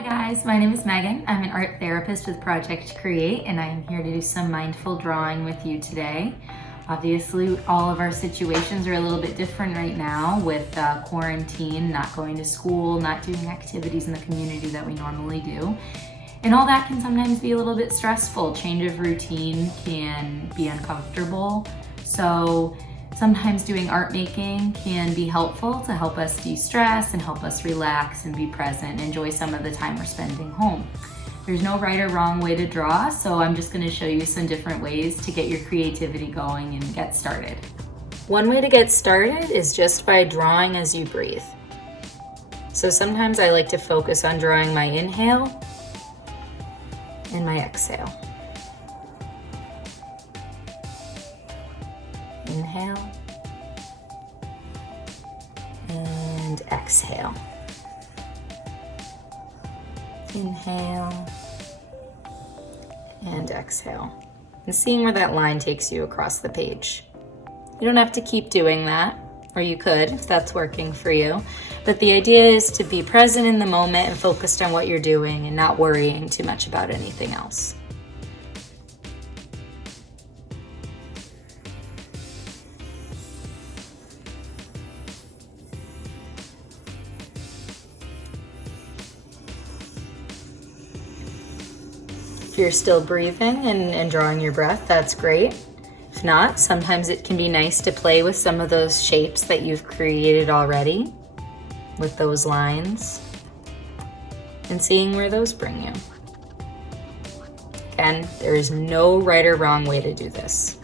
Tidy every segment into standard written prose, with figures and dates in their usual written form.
Hi guys, my name is Megan. I'm an art therapist with Project Create, and I'm here to do some mindful drawing with you today. Obviously, all of our situations are a little bit different right now with quarantine, not going to school, not doing activities in the community that we normally do. And all that can sometimes be a little bit stressful. Change of routine can be uncomfortable. So sometimes doing art making can be helpful to help us de-stress and help us relax and be present and enjoy some of the time we're spending home. There's no right or wrong way to draw, so I'm just going to show you some different ways to get your creativity going and get started. One way to get started is just by drawing as you breathe. So sometimes I like to focus on drawing my inhale and my exhale. Inhale and exhale. Inhale and exhale. And seeing where that line takes you across the page. You don't have to keep doing that, or you could if that's working for you. But the idea is to be present in the moment and focused on what you're doing and not worrying too much about anything else. If you're still breathing and drawing your breath, that's great. If not, sometimes it can be nice to play with some of those shapes that you've created already with those lines and seeing where those bring you. Again, there is no right or wrong way to do this.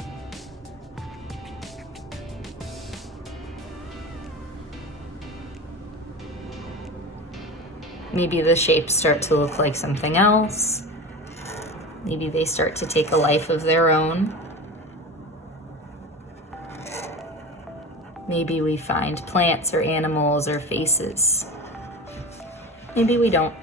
Maybe the shapes start to look like something else. Maybe they start to take a life of their own. Maybe we find plants or animals or faces. Maybe we don't.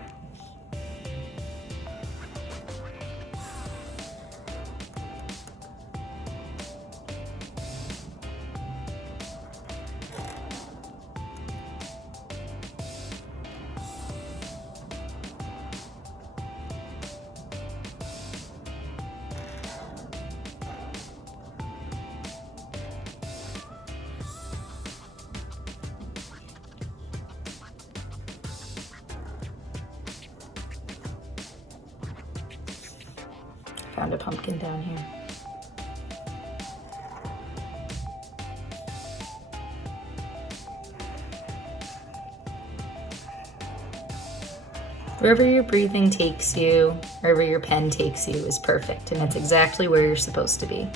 Found a pumpkin down here. Wherever your breathing takes you, wherever your pen takes you is perfect, and it's exactly where you're supposed to be.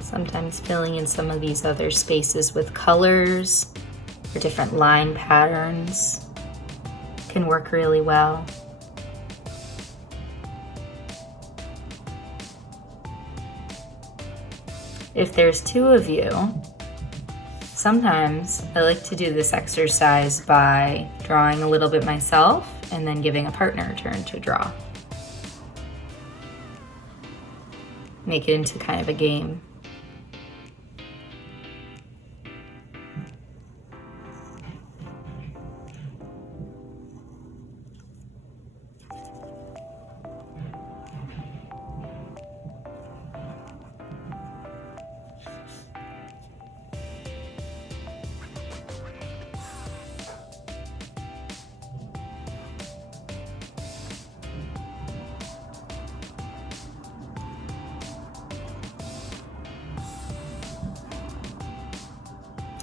Sometimes filling in some of these other spaces with colors or different line patterns can work really well. If there's two of you, sometimes I like to do this exercise by drawing a little bit myself and then giving a partner a turn to draw. Make it into kind of a game.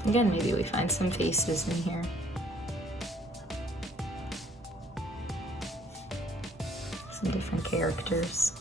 Again, maybe we find some faces in here. Some different characters.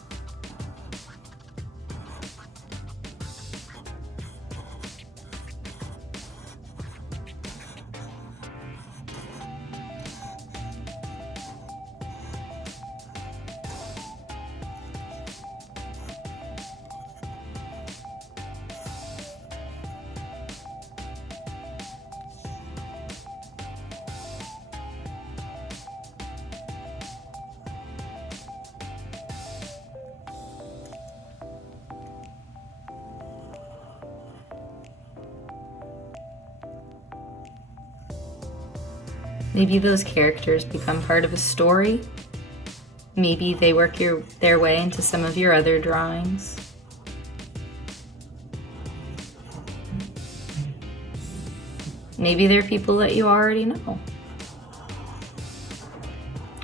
Maybe those characters become part of a story. Maybe they work their way into some of your other drawings. Maybe they're people that you already know.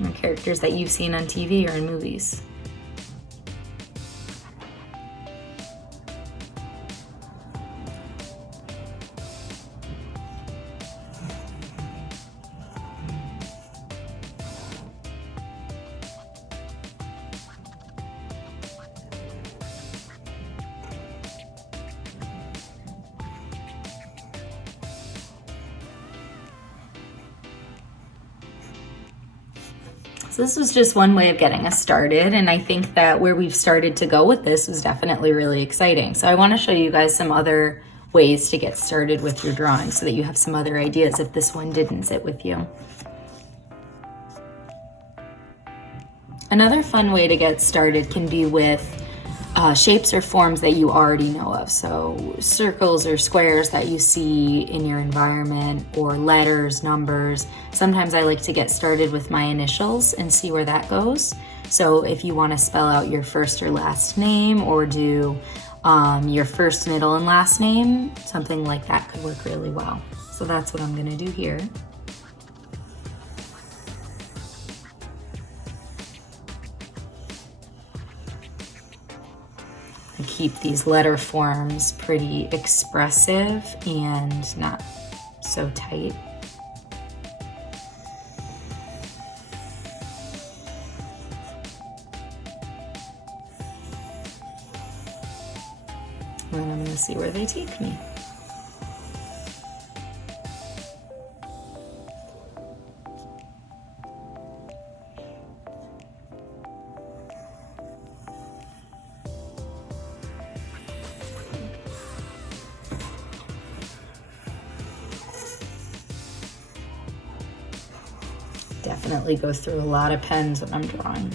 Or characters that you've seen on TV or in movies. So this was just one way of getting us started, and I think that where we've started to go with this was definitely really exciting. So I want to show you guys some other ways to get started with your drawing so that you have some other ideas if this one didn't sit with you. Another fun way to get started can be with shapes or forms that you already know of. So circles or squares that you see in your environment, or letters, numbers. Sometimes I like to get started with my initials and see where that goes. So if you want to spell out your first or last name, or do your first, middle, and last name, something like that could work really well. So that's what I'm going to do here. I keep these letter forms pretty expressive and not so tight. And then I'm going to see where they take me. Definitely go through a lot of pens when I'm drawing.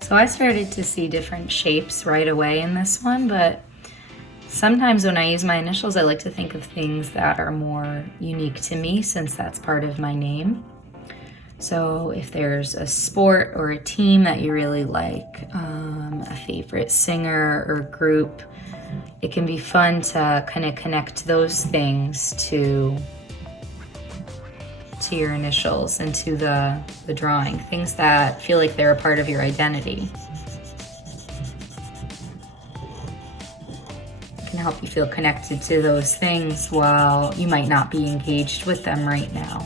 So I started to see different shapes right away in this one, but sometimes when I use my initials, I like to think of things that are more unique to me, since that's part of my name. So if there's a sport or a team that you really like, a favorite singer or group, it can be fun to kind of connect those things to your initials and to the drawing, things that feel like they're a part of your identity. It can help you feel connected to those things while you might not be engaged with them right now.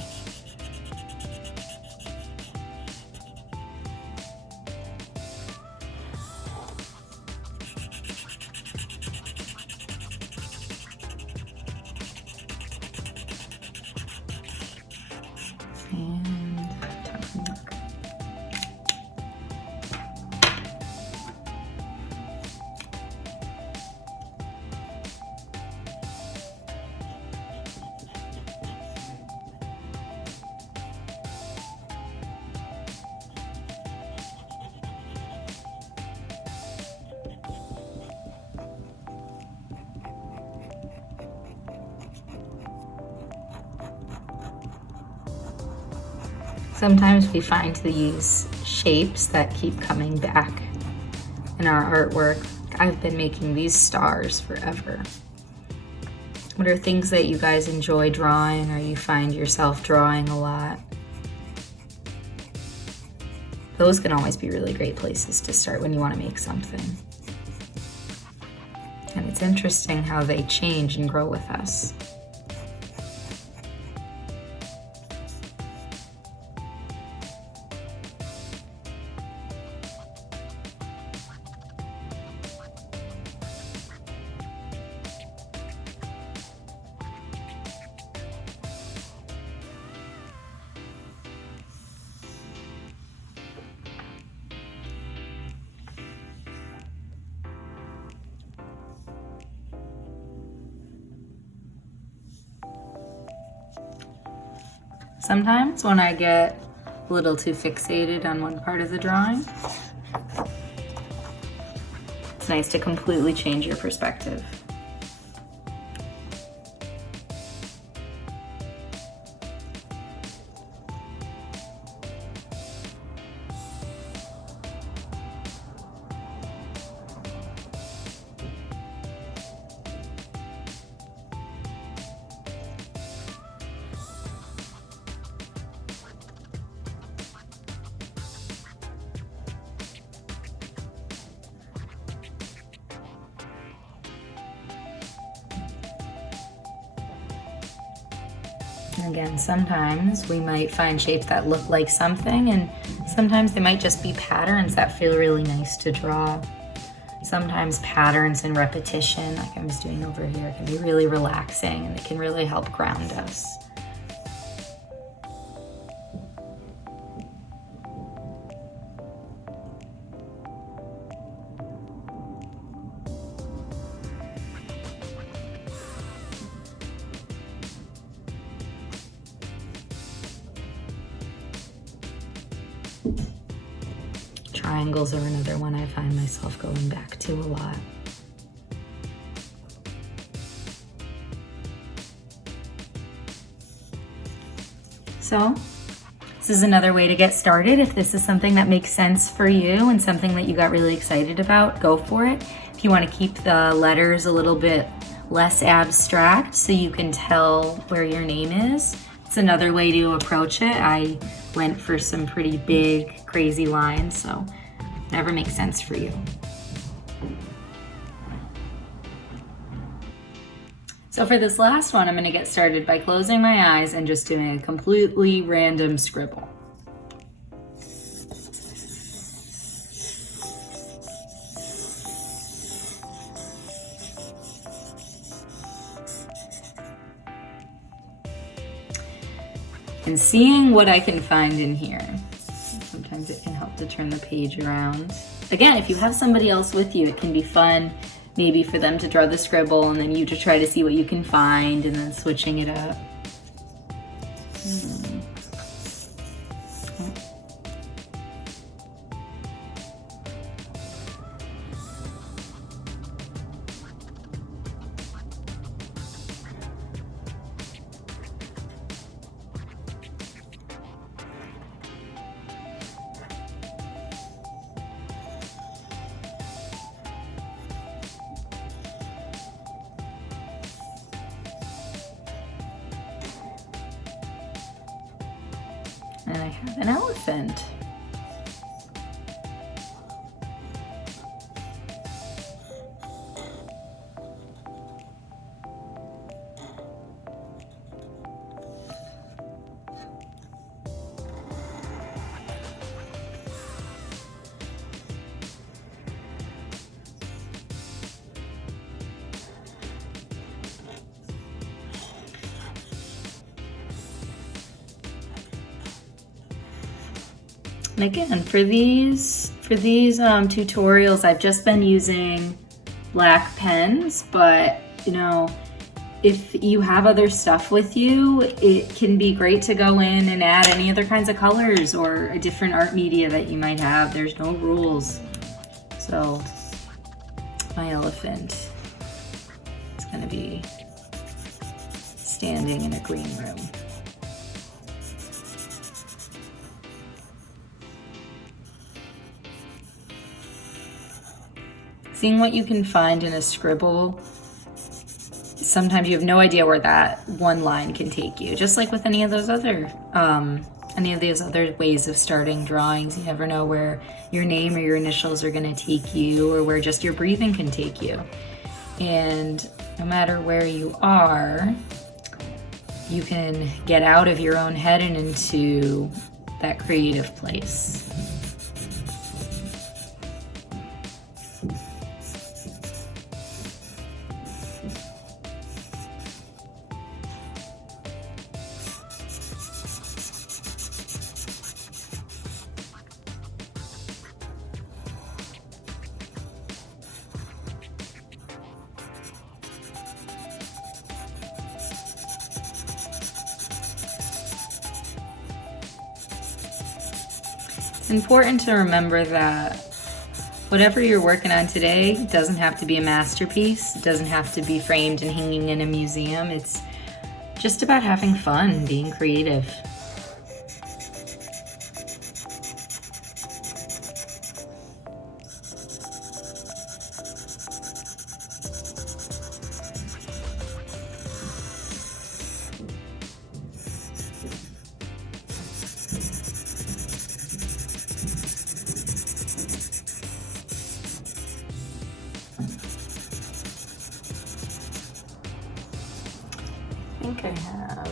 Sometimes we find these shapes that keep coming back in our artwork. I've been making these stars forever. What are things that you guys enjoy drawing, or you find yourself drawing a lot? Those can always be really great places to start when you want to make something. And it's interesting how they change and grow with us. Sometimes when I get a little too fixated on one part of the drawing, it's nice to completely change your perspective. And again, sometimes we might find shapes that look like something, and sometimes they might just be patterns that feel really nice to draw. Sometimes patterns and repetition, like I was doing over here, can be really relaxing and they can really help ground us. Triangles are another one I find myself going back to a lot. So, this is another way to get started. If this is something that makes sense for you and something that you got really excited about, go for it. If you want to keep the letters a little bit less abstract so you can tell where your name is, it's another way to approach it. I went for some pretty big, crazy lines, so whatever makes sense for you. So for this last one, I'm going to get started by closing my eyes and just doing a completely random scribble. And seeing what I can find in here. Sometimes it can help to turn the page around. Again, if you have somebody else with you, it can be fun maybe for them to draw the scribble and then you to try to see what you can find and then switching it up. And I have an elephant. And again, for these tutorials, I've just been using black pens, but you know, if you have other stuff with you, it can be great to go in and add any other kinds of colors or a different art media that you might have. There's no rules. So my elephant is going to be standing in a green room. Seeing what you can find in a scribble, sometimes you have no idea where that one line can take you. Just like with any of those other ways of starting drawings, you never know where your name or your initials are going to take you, or where just your breathing can take you. And no matter where you are, you can get out of your own head and into that creative place. It's important to remember that whatever you're working on today doesn't have to be a masterpiece. It doesn't have to be framed and hanging in a museum. It's just about having fun, being creative. I think I have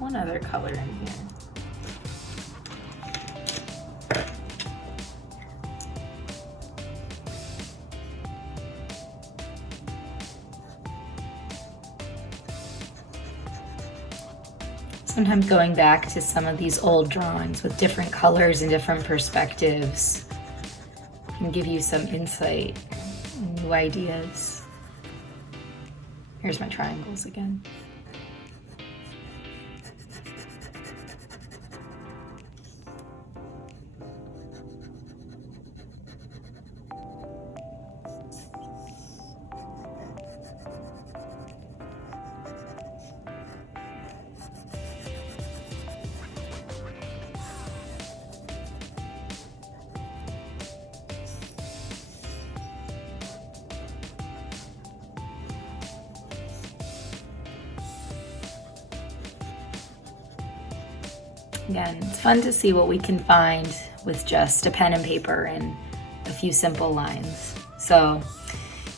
one other color in here. Sometimes going back to some of these old drawings with different colors and different perspectives can give you some insight and new ideas. Here's my triangles again. Again, it's fun to see what we can find with just a pen and paper and a few simple lines. So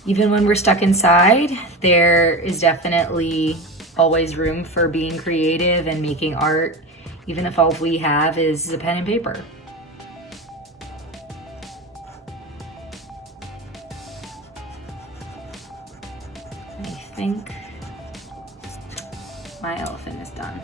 even when we're stuck inside, there is definitely always room for being creative and making art, even if all we have is a pen and paper. I think my elephant is done.